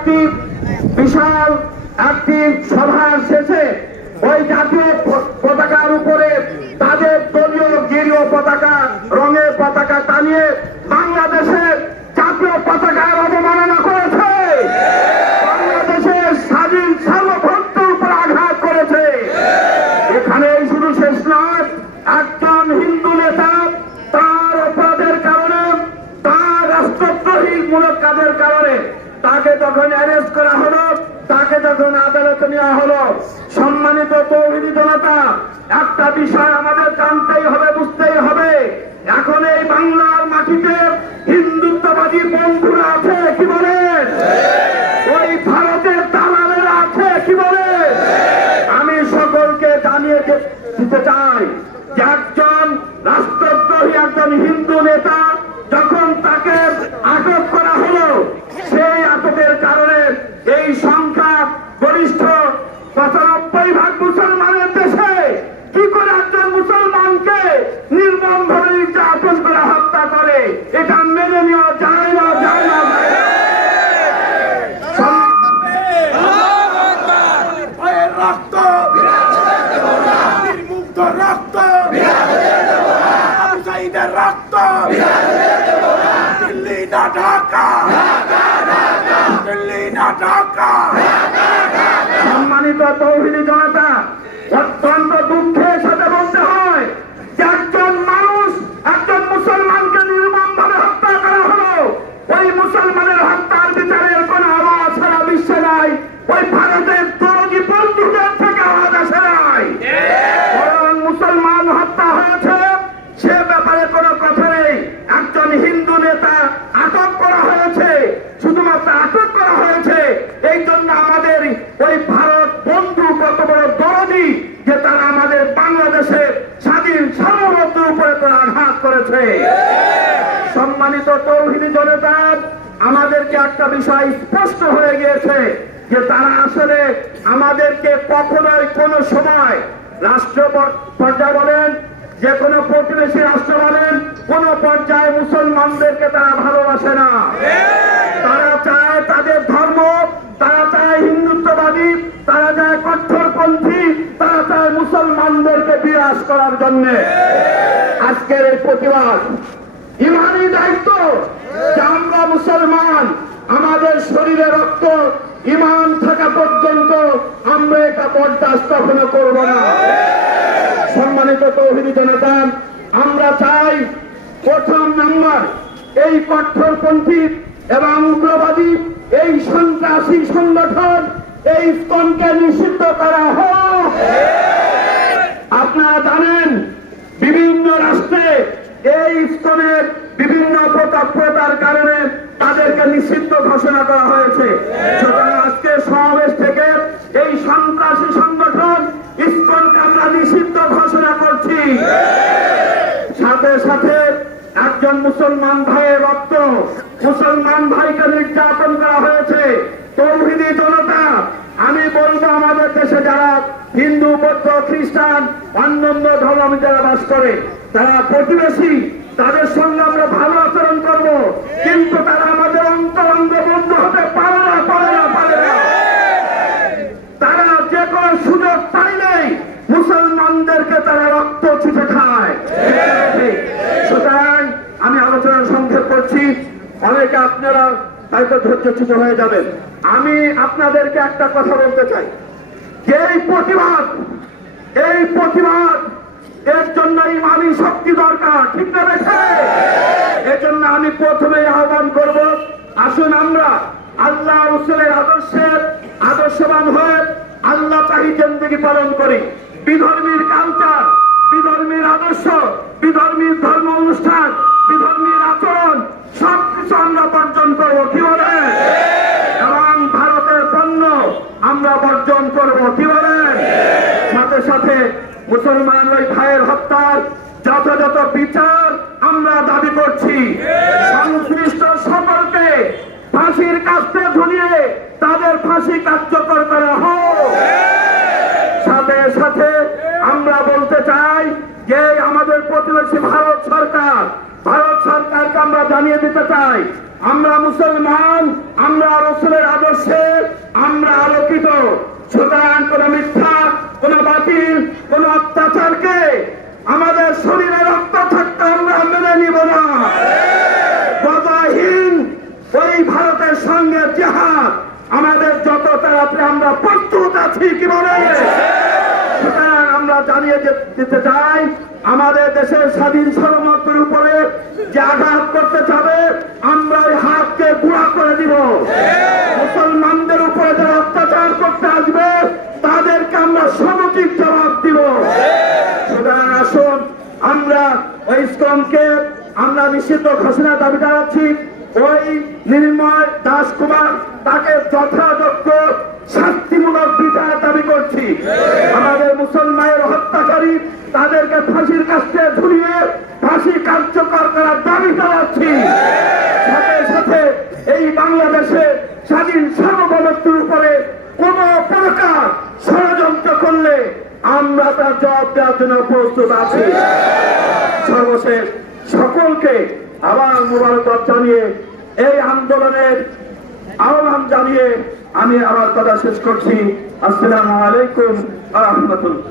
একটি বিশাল একটি সভার শেষে ওই জাতীয় পতাকার উপরে তাদের দলীয় গেরুয়া পতাকা রঙের পতাকা টানিয়ে বাংলাদেশের জাতীয় পতাকার অবমাননা করেছে, বাংলাদেশের স্বাধীন সার্বভৌমত্বের উপর আঘাত করেছে। এখানে শুধু শেষ নয়, একজন হিন্দু নেতা তার অপরাধের কারণে, তার রাষ্ট্রদ্রোহীমূলক কাজের কারণে তাকে যখন অ্যারেস্ট করা হলো, তাকে যখন আদালতে নেওয়া হলো, সম্মানিত তৌহিদি জনতা, একটা বিষয় আমাদের জানতেই হবে, বুঝতেই হবে। এখন এই বাংলার মাটিতে হিন্দুত্ববাদী বন্ধুরা আছে, কি বলেন? ওই ভারতের দালালেরা আছে, কি বলেন? আমি সকলকে জানিয়ে দিতে চাই যে একজন রাষ্ট্রদ্রোহী একজন হিন্দু নেতা যখন তাকে আটক করা হলো, সেই আটকের কারণে এই সংখ্যা গরিষ্ঠ ৯৫% মুসলমানের দেশে কি করে একজন মুসলমানকে নির্মমভাবে নির্যাতন করে হত্যা করে, এটা মেনে নেওয়া যায় না, যায় না। রক্ত নির্মুগ্ধ রক্ত শহীদের রক্ত দিল্লি না ঢাকা, দিল্লি না ঢাকা। সম্মানিত তৌহিদি জনতা, অত্যন্ত দুঃখের সাথে বলতে হয় যে একজন মানুষ একজন মুসলমানকে নির্মমভাবে হত্যা করা হলো। ওই মুসলমানের হত্যার বিচারের কোন আওয়াজ সারা বিশ্বে নাই, ওই ভারতের তরুণী বন্ধুদের থেকে আওয়াজ আসে নাই। বরং মুসলমান হত্যা হয়েছে সে ব্যাপারে কোনো কথা নেই। একজন হিন্দু নেতা আটক করা হয়েছে, শুধুমাত্র আটক করা হয়েছে এই জন্য আমাদের ওই ভারত বন্ধু কত বড় দরদি যে তারা আমাদের বাংলাদেশে স্বাধীন সার্বভৌমত্বের উপরে তারা আঘাত করেছে। সম্মানিত তৌহিদি জনতা, আমাদেরকে একটা বিষয় স্পষ্ট হয়ে গিয়েছে যে তারা আসলে আমাদেরকে কখনোই কোনো সময় রাষ্ট্র পর্যায়ে বলেন, যে কোনো প্রতিবেশী রাষ্ট্র বলেন, কোন পর্যায়ে মুসলমানদেরকে তারা ভালোবাসে না। তারা চায় তাদের ধর্ম, তারা চায় হিন্দুত্ববাদী, তারা চায় কট্টরপন্থী, তারা চায় মুসলমানদেরকে বিনাশ করার জন্য। আজকের এই প্রতিবাদ ইমানি দায়িত্ব যে আমরা মুসলমান, আমাদের শরীরে রক্ত ইমান থাকা পর্যন্ত আমরা এটা বরদাস্ত কখনো করব না। সম্মানিত তৌহিদি জনতা, আমরা চাই প্রথম নাম্বার এই কট্টরপন্থী এবং উগ্রবাদী এই সন্ত্রাসী সংগঠন এই ইসকনকে নিষিদ্ধ করা হোক। আপনারা জানেন বিভিন্ন রাষ্ট্রে এই ইসকনের বিভিন্ন তৎপরতার কারণে তাদেরকে নিষিদ্ধ ঘোষণা করা হয়েছে। সুতরাং আজকে সমাবেশ থেকে এই সন্ত্রাসী সংগঠন ইসকনকে আমরা নিষিদ্ধ ঘোষণা করছি। সাথে সাথে একজন মুসলমান ভাইয়ের রক্ত, মুসলমান ভাইকে নির্যাতন করা হয়েছে। তৌহিদি জনতা, আমি বলবো আমাদের দেশে যারা হিন্দু, বৌদ্ধ, খ্রিস্টান, অন্যান্য ধর্ম যারা বাস করে, তারা প্রতিবেশী, তাদের সঙ্গে আমরা ভালো আচরণ করব, কিন্তু তারা আমাদের অন্তরঙ্গ বন্ধু হতে পারে না, পারে না, পারে না। তারা যে কোনো সুযোগ পাইলেই মুসলমানদেরকে তারা রক্ত ছুটে খায়। সুতরাং আমি আলোচনা সংক্ষেপ করছি, অনেকে আপনারা হয়তো ধৈর্যচ্যুত হয়ে যাবেন। আমি আপনাদেরকে একটা কথা বলতে চাই, যে এই প্রতিবাদ এর জন্য ইমানি শক্তি দরকার, ঠিক না বেঠে? এজন্য আমি প্রথমেই আহ্বান করব, আসুন আমরা আল্লাহ রাসূলের আদর্শবান হয়ে আল্লাহ তাহি জিন্দেগি পালন করি। বিধর্মীর কালচার, বিধর্মীর আদর্শ, বিধর্মীর ধর্ম অনুষ্ঠান, বিধর্মীর আচরণ সবকিছু আমরা বর্জন করবো, কি বলে? এবং ভারতের পণ্য আমরা বর্জন করবো, কি বলেন? সাথে সাথে মুসলমান ওই ভাইয়ের হত্যার যথাযথ বিচার আমরা দাবি করছি। সংশ্লিষ্ট সকলকে ফাঁসির কাস্তে ঝুলিয়ে তাদের ফাঁসি কার্যকর করা হোক। সাথে সাথে আমরা বলতে চাই যে আমাদের প্রতিবেশী ভারত সরকারকে আমরা জানিয়ে দিতে চাই, আমরা মুসলমান, আমরা রাসূলের আদর্শে আমরা আলোকিত। সুতরাং কোন মিথ্যা, কোন বাতিল, কোন অত্যাচারকে আমাদের শরীরে রক্ত থাকতে আমরা মেনে নিব না। গদাহীন ওই ভারতের সঙ্গে জিহাদ আমাদের যত তাড়াতাড়ি আমরা প্রস্তুত আছি, কি বলে? সুতরাং আমরা জানিয়ে দিতে চাই, আমাদের দেশের স্বাধীন সার্বভৌমত্বের উপরে যে আঘাত করতে চাবে আমরা ওই হাতকে গুঁড়া করে দিব। মুসলমানদের উপরে যারা অত্যাচার করতে আসবে তাদেরকে আমরা সমুচিত জবাব দিব। সুতরাং আসুন আমরা ওই ইসকনকে আমরা নিষিদ্ধ ঘোষণা দাবি জানাচ্ছি। ওই নির্ময় দাস কুমার তাকে যথাযোগ্য শাস্তিমূলক বিচার দাবি করছি। আমাদের মুসলমানের হত্যাকারী তাদেরকে ফাঁসির কাস্টে ঝুলিয়ে ফাঁসি কার্যকর করার দাবি জানাচ্ছি। সাথে সাথে এই বাংলাদেশে স্বাধীন সার্বভৌমত্বের উপরে কোন প্রকার ষড়যন্ত্র করলে আমরা তার জবাব দেওয়ার জন্য প্রস্তুত আছি। সর্বশেষ সকলকে আবার মোবারকবাদ জানিয়ে এই আন্দোলনের আহ্বান জানিয়ে আমি আমার কথা শেষ করছি। আসসালামু আলাইকুম ওয়া রাহমাতুল্লাহ।